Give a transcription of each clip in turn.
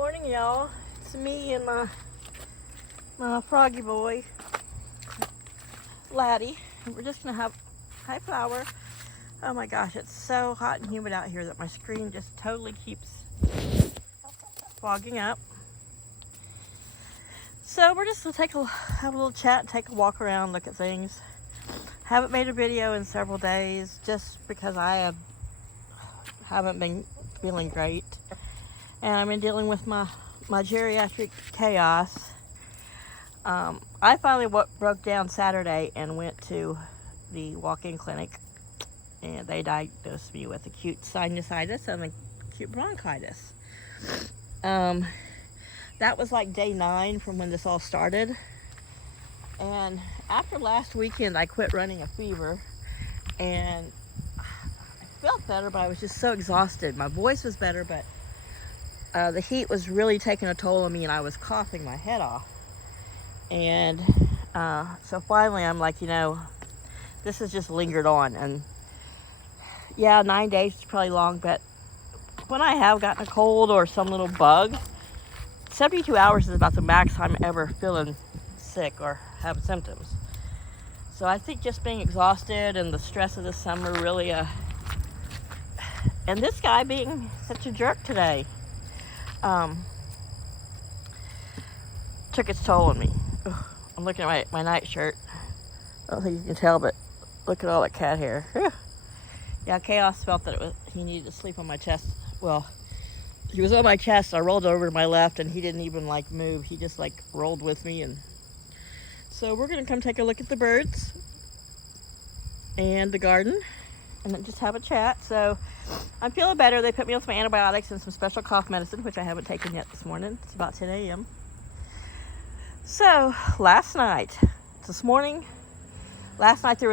Morning, y'all. It's me and my froggy boy, Laddie. We're just gonna have high flower. Oh my gosh, it's so hot and humid out here that my screen just totally keeps fogging up. So we're just gonna have a little chat, take a walk around, look at things. Haven't made a video in several days just because I haven't been feeling great. And I've been dealing with my geriatric chaos. I finally broke down Saturday and went to the walk-in clinic, and they diagnosed me with acute sinusitis and acute bronchitis. That was like day 9 from when this all started. And after last weekend, I quit running a fever, and I felt better, but I was just so exhausted. My voice was better, but the heat was really taking a toll on me, and I was coughing my head off. And so finally I'm like, this has just lingered on. And yeah, 9 days is probably long, but when I have gotten a cold or some little bug, 72 hours is about the max I'm ever feeling sick or have symptoms. So I think just being exhausted and the stress of the summer really, and this guy being such a jerk today, took its toll on me. Ugh, I'm looking at my nightshirt. I don't think you can tell, but look at all that cat hair. Whew. Yeah, Chaos felt that he needed to sleep on my chest. Well, he was on my chest. I rolled over to my left, and he didn't even move. He just rolled with me. And so we're gonna come take a look at the birds and the garden, and then just have a chat. So I'm feeling better. They put me on some antibiotics and some special cough medicine, which I haven't taken yet this morning. It's about 10 a.m. So last night there was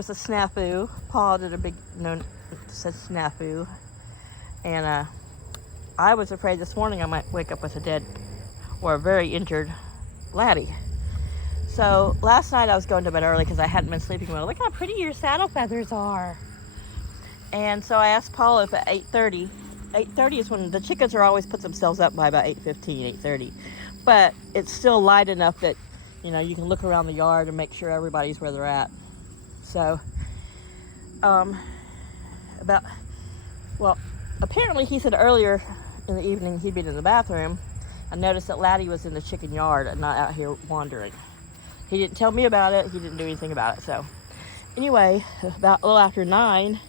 a snafu. Paul did a big said snafu, and I was afraid this morning I might wake up with a dead or a very injured Laddie. So last night I was going to bed early because I hadn't been sleeping well. Look how pretty your saddle feathers are. And so I asked Paul if at 8:30 is when the chickens are always put themselves up by about 8:15, 8:30. But it's still light enough that, you can look around the yard and make sure everybody's where they're at. So, apparently he said earlier in the evening he'd been in the bathroom and noticed that Laddie was in the chicken yard and not out here wandering. He didn't tell me about it. He didn't do anything about it. So, anyway, about a little after 9,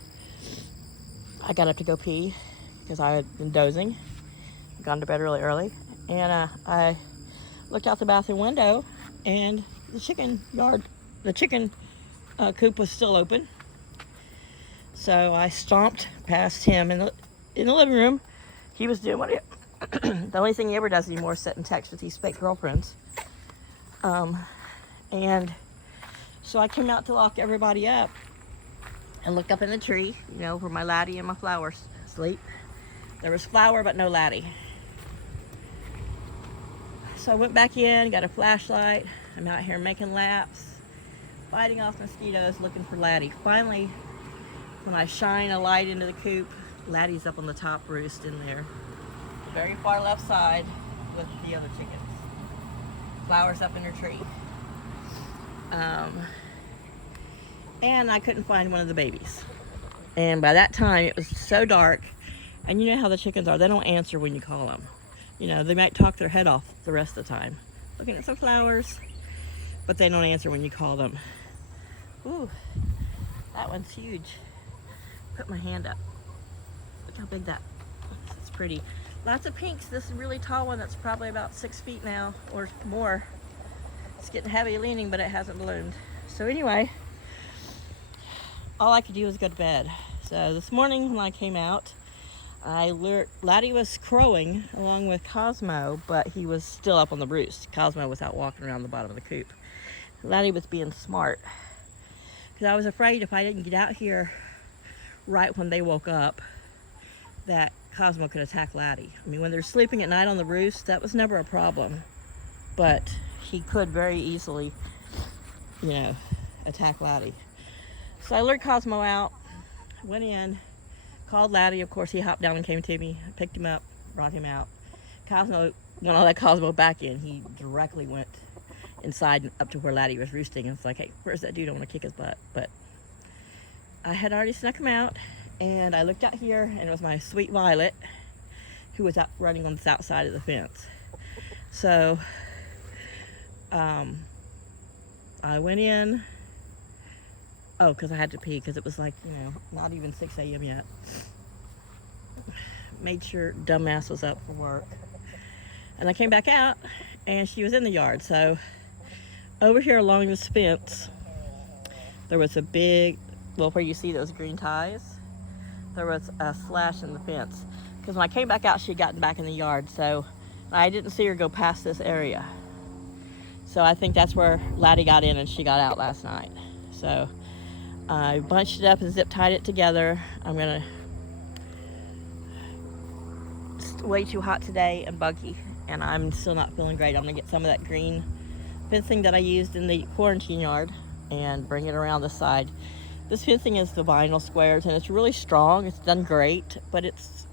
I got up to go pee because I had been dozing, gone to bed really early, and I looked out the bathroom window, and the chicken coop was still open. So I stomped past him in the living room. He was doing the only thing he ever does anymore is sit and text with these fake girlfriends. And so I came out to lock everybody up and looked up in the tree, where my Laddie and my flowers sleep. There was flower, but no Laddie. So I went back in, got a flashlight. I'm out here making laps, fighting off mosquitoes, looking for Laddie. Finally, when I shine a light into the coop, Laddie's up on the top roost in there, the very far left side with the other chickens. Flowers up in her tree. And I couldn't find one of the babies. And by that time, it was so dark. And you know how the chickens are. They don't answer when you call them. They might talk their head off the rest of the time, looking at some flowers, but they don't answer when you call them. Ooh, that one's huge. Put my hand up. Look how big that's pretty. Lots of pinks. This is a really tall one that's probably about 6 feet now or more. It's getting heavy leaning, but it hasn't bloomed. So anyway, all I could do was go to bed. So this morning when I came out, Laddie was crowing along with Cosmo, but he was still up on the roost. Cosmo was out walking around the bottom of the coop. Laddie was being smart, because I was afraid if I didn't get out here right when they woke up that Cosmo could attack Laddie. I mean, when they're sleeping at night on the roost, that was never a problem, but he could very easily, attack Laddie. So I lured Cosmo out, went in, called Laddie. Of course, he hopped down and came to me, picked him up, brought him out. Cosmo, when I let Cosmo back in, he directly went inside and up to where Laddie was roosting. And it's like, hey, where's that dude? I want to kick his butt. But I had already snuck him out, and I looked out here, and it was my sweet Violet, who was out running on the south side of the fence. So I went in. Oh, because I had to pee, because it was like, not even 6 a.m. yet. Made sure dumbass was up for work. And I came back out, and she was in the yard. So over here along this fence, there was a big, well, where you see those green ties, there was a slash in the fence. Because when I came back out, she had gotten back in the yard. So I didn't see her go past this area. So I think that's where Laddie got in and she got out last night. So I bunched it up and zip tied it together. It's way too hot today and buggy, and I'm still not feeling great. I'm gonna get some of that green fencing that I used in the quarantine yard and bring it around the side. This fencing is the vinyl squares, and it's really strong. It's done great, but it's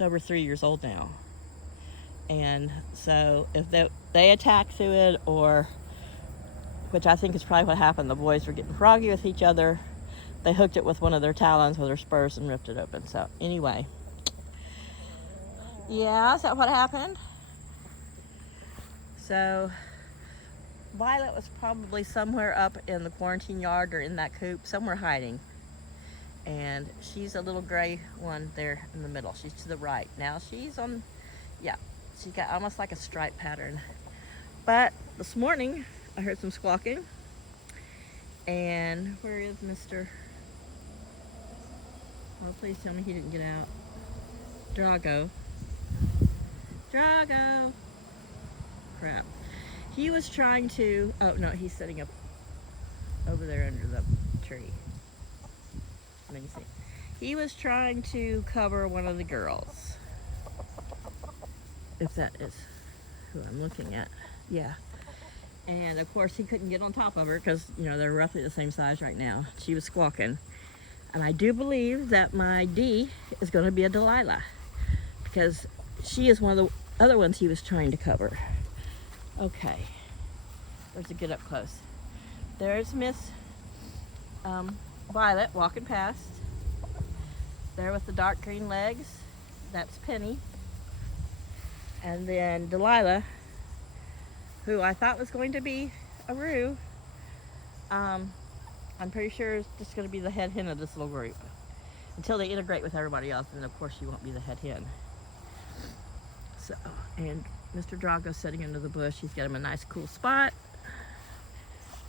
over 3 years old now. And so if they attack through it, or, which I think is probably what happened, the boys were getting froggy with each other. They hooked it with one of their talons with their spurs and ripped it open. So anyway, yeah, is that what happened? So Violet was probably somewhere up in the quarantine yard or in that coop, somewhere hiding. And she's a little gray one there in the middle. She's to the right. Now she's on, yeah, she's got almost like a stripe pattern. But this morning I heard some squawking. And where is Mr. Oh, please tell me he didn't get out. Drago. Crap. He was trying to, oh no, he's sitting up over there under the tree. Let me see. He was trying to cover one of the girls. If that is who I'm looking at. Yeah. And of course he couldn't get on top of her because, they're roughly the same size right now. She was squawking. And I do believe that my D is going to be a Delilah, because she is one of the other ones he was trying to cover. Okay. There's a get up close. There's Miss Violet walking past. There with the dark green legs. That's Penny. And then Delilah, who I thought was going to be a Roo, I'm pretty sure is just going to be the head hen of this little group. Until they integrate with everybody else, and of course she won't be the head hen. So, and Mr. Drago's sitting under the bush. He's got him a nice cool spot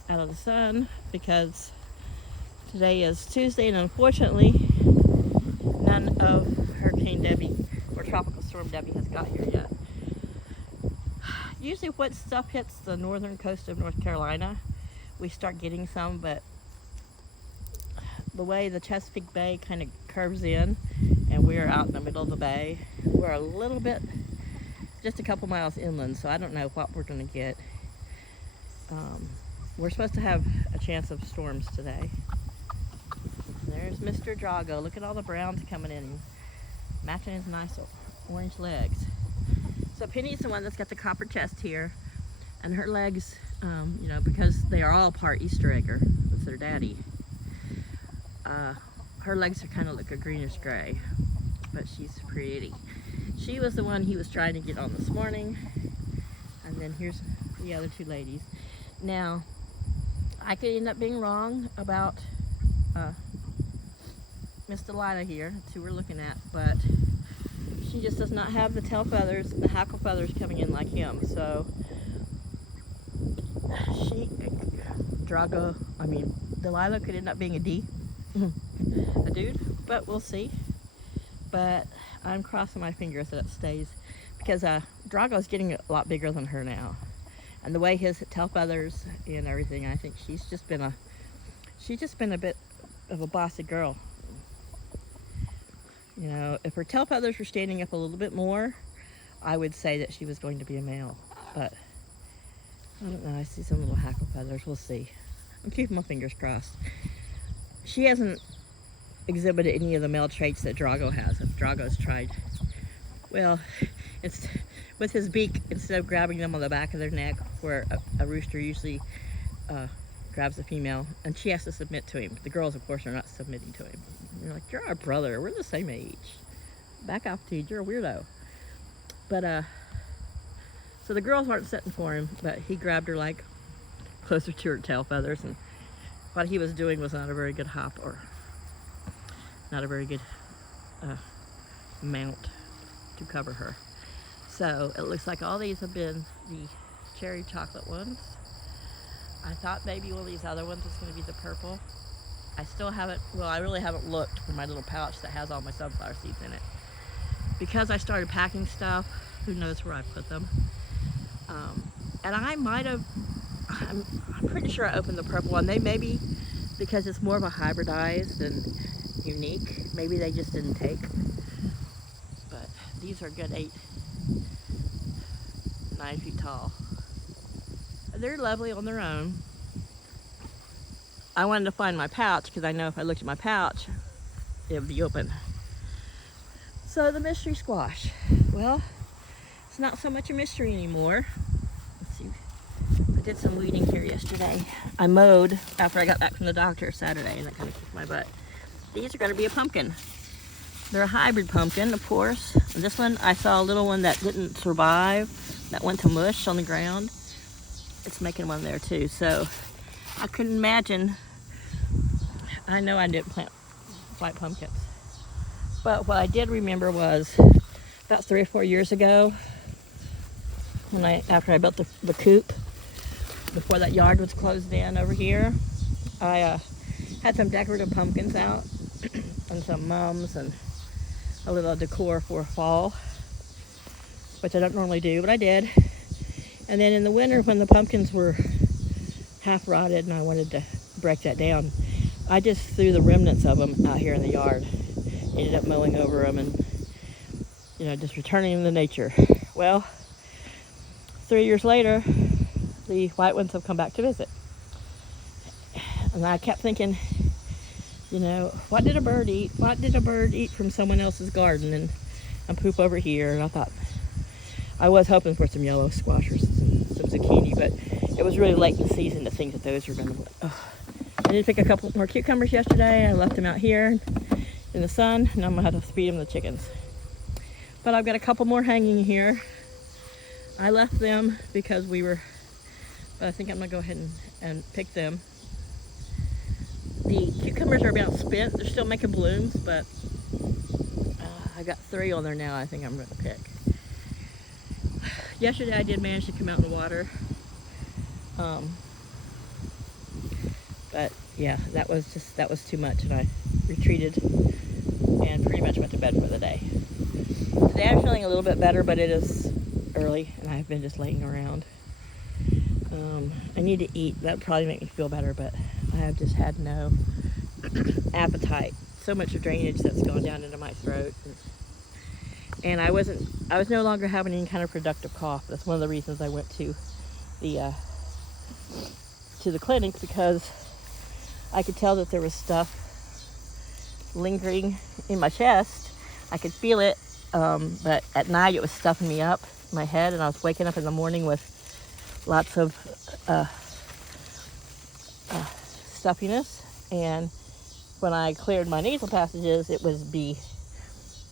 out of the sun, because today is Tuesday, and unfortunately none of Hurricane Debbie or Tropical Storm Debbie has got here yet. Usually when stuff hits the northern coast of North Carolina, we start getting some, but the way the Chesapeake Bay kind of curves in, and we're out in the middle of the bay, we're a little bit, just a couple miles inland, so I don't know what we're going to get. We're supposed to have a chance of storms today. There's Mr. Drago. Look at all the browns coming in, matching his nice orange legs. So Penny's the one that's got the copper chest here, and her legs, because they are all part Easter egger with their daddy, her legs are kind of like a greenish gray, but she's pretty. She was the one he was trying to get on this morning. And then here's the other two ladies. Now, I could end up being wrong about Miss Delilah here, that's who we're looking at, but she just does not have the tail feathers, the hackle feathers coming in like him. So Delilah could end up being a D, a dude, but we'll see. But I'm crossing my fingers that it stays, because Drago's getting a lot bigger than her now. And the way his tail feathers and everything, I think she's just been a bit of a bossy girl. If her tail feathers were standing up a little bit more, I would say that she was going to be a male. But I don't know, I see some little hackle feathers, we'll see. I'm keeping my fingers crossed. She hasn't exhibited any of the male traits that Drago has. If Drago's tried Well, it's with his beak, instead of grabbing them on the back of their neck, where a rooster usually grabs the female, and she has to submit to him. The girls, of course, are not submitting to him. You're like, you're our brother. We're the same age. Back off, dude. You're a weirdo. But so the girls aren't sitting for him, but he grabbed her like closer to her tail feathers, and what he was doing was not a very good hop or not a very good mount to cover her. So it looks like all these have been the cherry chocolate ones. I thought maybe one of these other ones was going to be the purple. I still haven't, well, I really haven't looked for my little pouch that has all my sunflower seeds in it. Because I started packing stuff, who knows where I put them. And I might have, I'm pretty sure I opened the purple one. They maybe, because it's more of a hybridized and unique, maybe they just didn't take. But these are good 9 feet tall. They're lovely on their own. I wanted to find my pouch because I know if I looked at my pouch, it would be open. So the mystery squash. Well, it's not so much a mystery anymore. Let's see. I did some weeding here yesterday. I mowed after I got back from the doctor Saturday, and that kind of kicked my butt. These are going to be a pumpkin. They're a hybrid pumpkin, of course. And this one, I saw a little one that didn't survive, that went to mush on the ground. It's making one there too. So I couldn't imagine. I know I didn't plant white pumpkins. But what I did remember was about 3 or 4 years ago, when after I built the coop, before that yard was closed in over here, I had some decorative pumpkins out and some mums and a little decor for fall, which I don't normally do, but I did. And then in the winter, when the pumpkins were half rotted and I wanted to break that down, I just threw the remnants of them out here in the yard. Ended up mowing over them and, just returning them to nature. Well, 3 years later, the white ones have come back to visit. And I kept thinking, what did a bird eat? What did a bird eat from someone else's garden and poop over here? And I thought, I was hoping for some yellow squash or some zucchini, but it was really late in the season to think that those were going to. I did pick a couple more cucumbers yesterday. I left them out here in the sun, and I'm going to have to feed them the chickens. But I've got a couple more hanging here. I left them because but I think I'm going to go ahead and pick them. The cucumbers are about spent. They're still making blooms, but I got 3 on there now I think I'm going to pick. Yesterday I did manage to come out in the water. But yeah, that was too much, and I retreated and pretty much went to bed for the day. Today I'm feeling a little bit better, but it is early and I've been just laying around. I need to eat. That would probably make me feel better, but I have just had no appetite. So much drainage that's gone down into my throat. And I was no longer having any kind of productive cough. That's one of the reasons I went to the clinic, because I could tell that there was stuff lingering in my chest. I could feel it, but at night it was stuffing me up my head, and I was waking up in the morning with lots of stuffiness. And when I cleared my nasal passages, it would be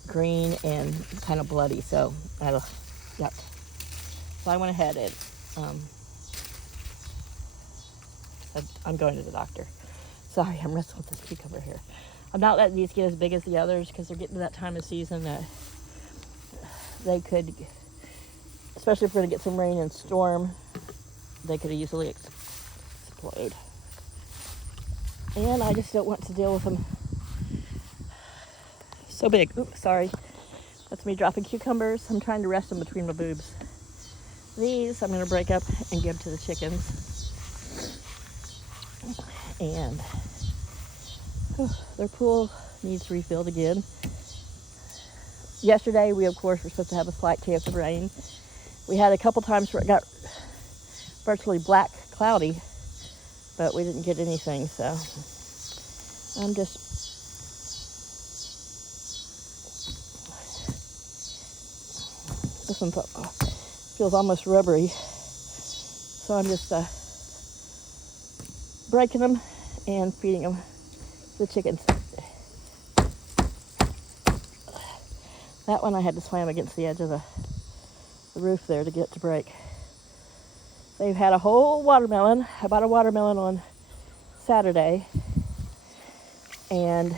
green and kind of bloody. So yuck. So I went ahead and said, I'm going to the doctor. Sorry, I'm wrestling with this cucumber here. I'm not letting these get as big as the others because they're getting to that time of season that they could, especially if we're going to get some rain and storm, they could easily explode. And I just don't want to deal with them so big. Oops, sorry. That's me dropping cucumbers. I'm trying to rest them between my boobs. These I'm going to break up and give to the chickens. And their pool needs refilled again. Yesterday, we of course were supposed to have a slight chance of rain. We had a couple times where it got virtually black, cloudy, but we didn't get anything, so I'm just This one feels almost rubbery. So I'm just breaking them and feeding them to the chickens. That one I had to slam against the edge of the roof there to get it to break. They've had a whole watermelon. I bought a watermelon on Saturday, and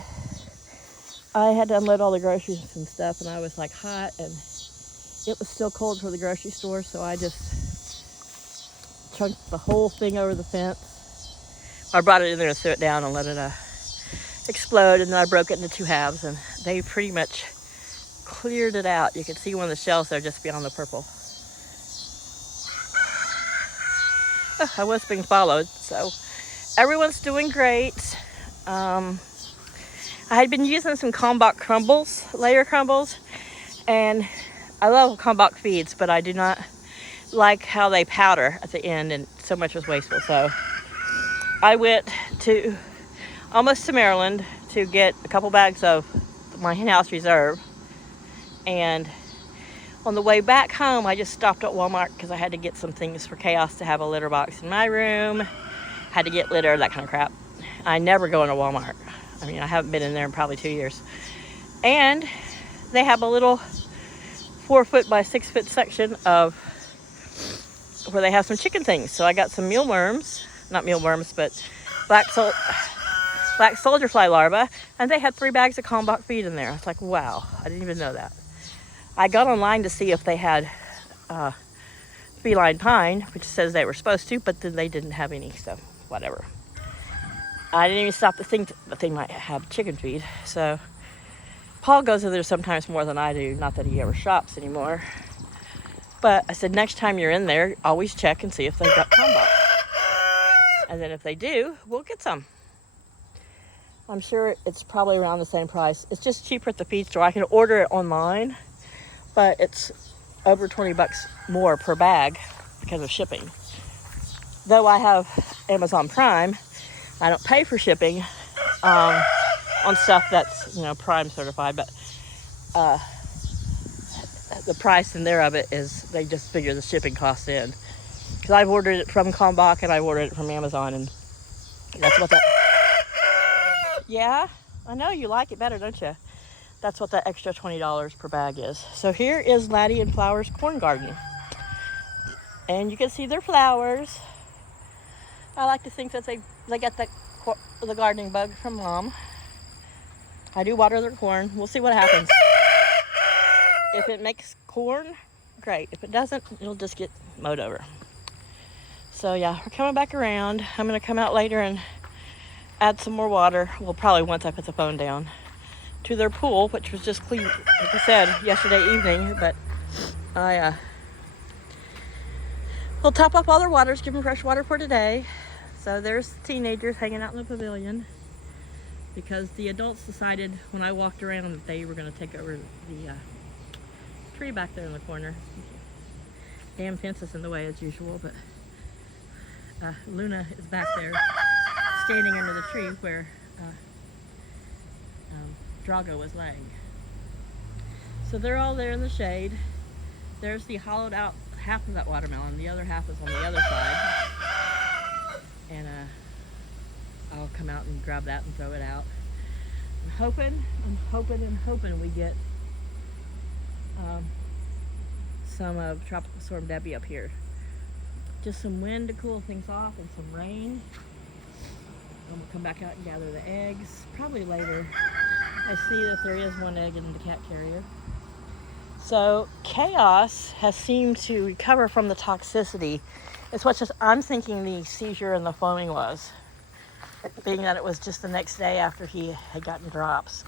I had to unload all the groceries and stuff, and I was like hot, and it was still cold for the grocery store, so I just chunked the whole thing over the fence. I brought it in there and threw it down and let it explode, and then I broke it into 2 halves, and they pretty much cleared it out. You can see one of the shells there just beyond the purple. I was being followed, so everyone's doing great. I had been using some Kalmbach crumbles, layer crumbles, and I love Kalmbach feeds, but I do not like how they powder at the end, and so much was wasteful. So I went almost to Maryland to get a couple bags of my henhouse reserve, and on the way back home, I just stopped at Walmart because I had to get some things for Chaos to have a litter box in my room. Had to get litter, that kind of crap. I never go into Walmart. I mean, I haven't been in there in probably 2 years. And they have a little 4-foot by 6-foot section of where they have some chicken things. So I got some mealworms, not mealworms, but black soldier fly larvae, and they had 3 bags of Kalmbach feed in there. I was like, wow, I didn't even know that. I got online to see if they had feline pine, which says they were supposed to, but then they didn't have any, so whatever. I didn't even stop to think that they might have chicken feed. So Paul goes in there sometimes more than I do, not that he ever shops anymore. But I said, next time you're in there, always check and see if they've got Kalmbach. And then if they do, we'll get some. I'm sure it's probably around the same price. It's just cheaper at the feed store. I can order it online, but it's over $20 more per bag because of shipping. Though I have Amazon Prime, I don't pay for shipping on stuff that's, Prime certified, but the price in there of it is they just figure the shipping costs in. Because I've ordered it from Kalmbach and I've ordered it from Amazon, and that's what that... Yeah, I know you like it better, don't you? That's what that extra $20 per bag is. So here is Laddie and Flower's corn garden. And you can see their flowers. I like to think that they got the gardening bug from Mom. I do water their corn. We'll see what happens. If it makes corn, great. If it doesn't, it'll just get mowed over. So yeah, we're coming back around. I'm going to come out later and add some more water. Well, probably once I put the phone down. To their pool, which was just clean, like I said, yesterday evening. But we'll top off all their waters, give them fresh water for today. So there's teenagers hanging out in the pavilion because the adults decided when I walked around that they were going to take over the tree back there in the corner. Damn fence is in the way as usual, but Luna is back there standing under the tree where Drago was laying. So they're all there in the shade. There's the hollowed out half of that watermelon. The other half is on the other side. And I'll come out and grab that and throw it out. I'm hoping we get some of Tropical Storm Debbie up here. Just some wind to cool things off and some rain. I'm gonna come back out and gather the eggs, probably later. I see that there is one egg in the cat carrier. So Chaos has seemed to recover from the toxicity. It's what just I'm thinking the seizure and the foaming was, being that it was just the next day after he had gotten drops.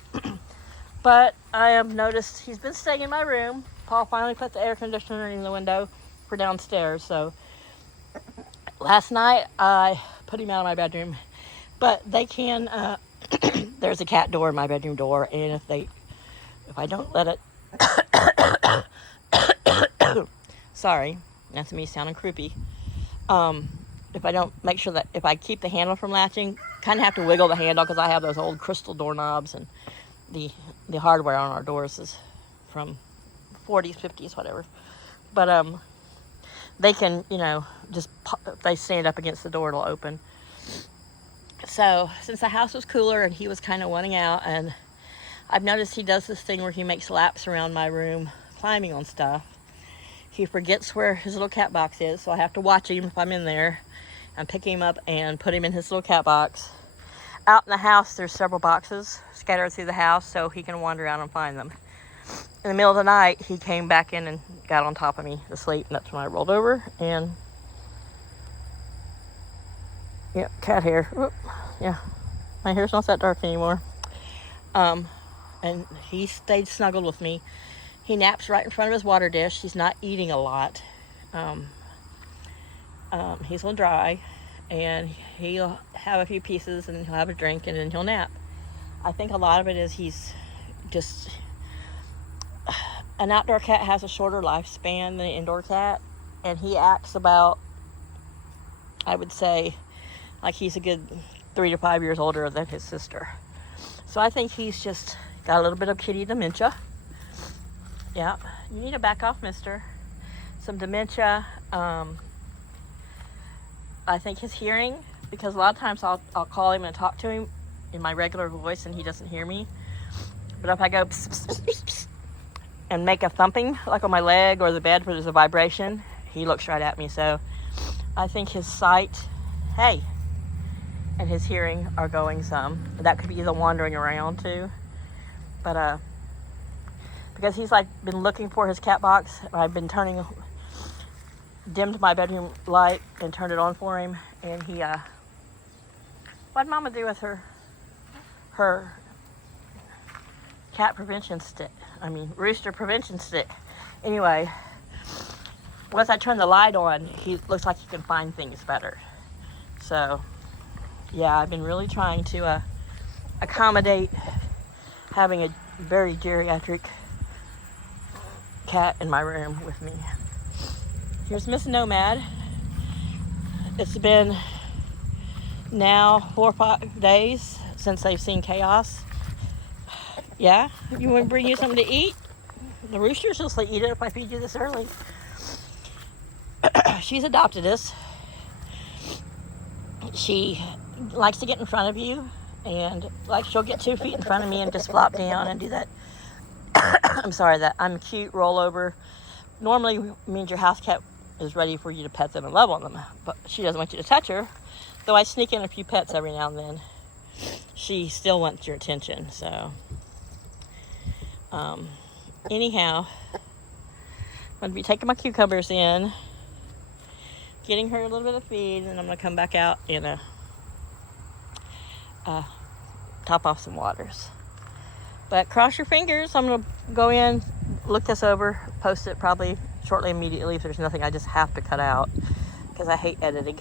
But I have noticed he's been staying in my room. Paul finally put the air conditioner in the window for downstairs. So last night I put him out of my bedroom, but they can. There's a cat door in my bedroom door, and if I don't let it, sorry, that's me sounding croupy. If I don't make sure that if I keep the handle from latching, kind of have to wiggle the handle because I have those old crystal doorknobs, and the hardware on our doors is from 40s, 50s, whatever. But they can, if they stand up against the door, it'll open. So since the house was cooler and he was kind of wanting out, and I've noticed he does this thing where he makes laps around my room climbing on stuff. He forgets where his little cat box is, so I have to watch him if I'm in there and pick him up and put him in his little cat box. Out in the house, there's several boxes scattered through the house, so he can wander around and find them. In the middle of the night, he came back in and got on top of me to sleep, and that's when I rolled over, and yeah, cat hair. Oop, yeah, my hair's not that dark anymore. And he stayed snuggled with me. He naps right in front of his water dish. He's not eating a lot. He's on dry, and he'll have a few pieces, and he'll have a drink, and then he'll nap. I think a lot of it is he's just... An outdoor cat has a shorter lifespan than an indoor cat, and he acts about, I would say, like he's a good 3 to 5 years older than his sister. So I think he's just got a little bit of kitty dementia. Yeah, you need to back off, mister. Some dementia. I think his hearing, because a lot of times I'll call him and talk to him in my regular voice and he doesn't hear me. But if I go pss, pss, pss, pss, pss, and make a thumping, like on my leg or the bed where there's a vibration, he looks right at me. So I think his sight, and his hearing are going some. That could be the wandering around too. But because he's like been looking for his cat box, I've been dimmed my bedroom light and turned it on for him, and he what'd Mama do with her cat prevention stick? Rooster prevention stick. Anyway, once I turn the light on, he looks like he can find things better. So yeah, I've been really trying to accommodate having a very geriatric cat in my room with me. Here's Miss Nomad. It's been now 4 or 5 days since they've seen Chaos. Yeah? You want to bring you something to eat? The roosters will eat it if I feed you this early. She's adopted us. She likes to get in front of you, and like she'll get 2 feet in front of me and just flop down and do that. I'm sorry, that I'm cute rollover. Normally means your house cat is ready for you to pet them and love on them, but she doesn't want you to touch her. Though I sneak in a few pets every now and then, she still wants your attention. So anyhow, I'm going to be taking my cucumbers in, getting her a little bit of feed, and I'm going to come back out and top off some waters. But cross your fingers. I'm going to go in, look this over, post it probably shortly, immediately. If there's nothing I just have to cut out, because I hate editing.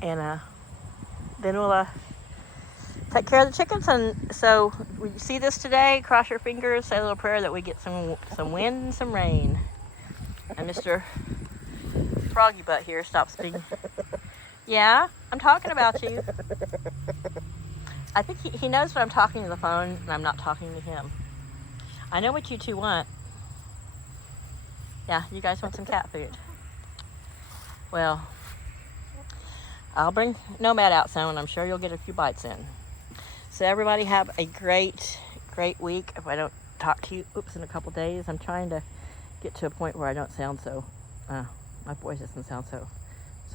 And then we'll take care of the chickens. And so when you see this today, cross your fingers, say a little prayer that we get some wind and some rain. And Mr. Froggy Butt here stops being... Yeah, I'm talking about you. I think he knows when I'm talking to the phone and I'm not talking to him. I know what you two want. Yeah, you guys want some cat food. Well, I'll bring Nomad out soon, and I'm sure you'll get a few bites in. So everybody have a great week. If I don't talk to you, in a couple days, I'm trying to get to a point where I don't sound so, my voice doesn't sound so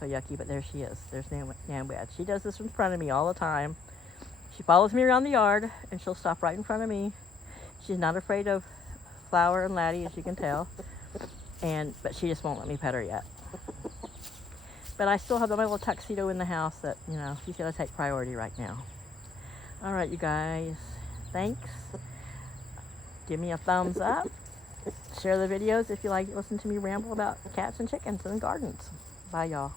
yucky, but there she is. There's Nomad. She does this in front of me all the time. She follows me around the yard, and she'll stop right in front of me. She's not afraid of Flower and Laddie, as you can tell. But she just won't let me pet her yet. But I still have my little tuxedo in the house that, she's got to take priority right now. All right, you guys. Thanks. Give me a thumbs up. Share the videos if you like to listen to me ramble about cats and chickens and gardens. Bye, y'all.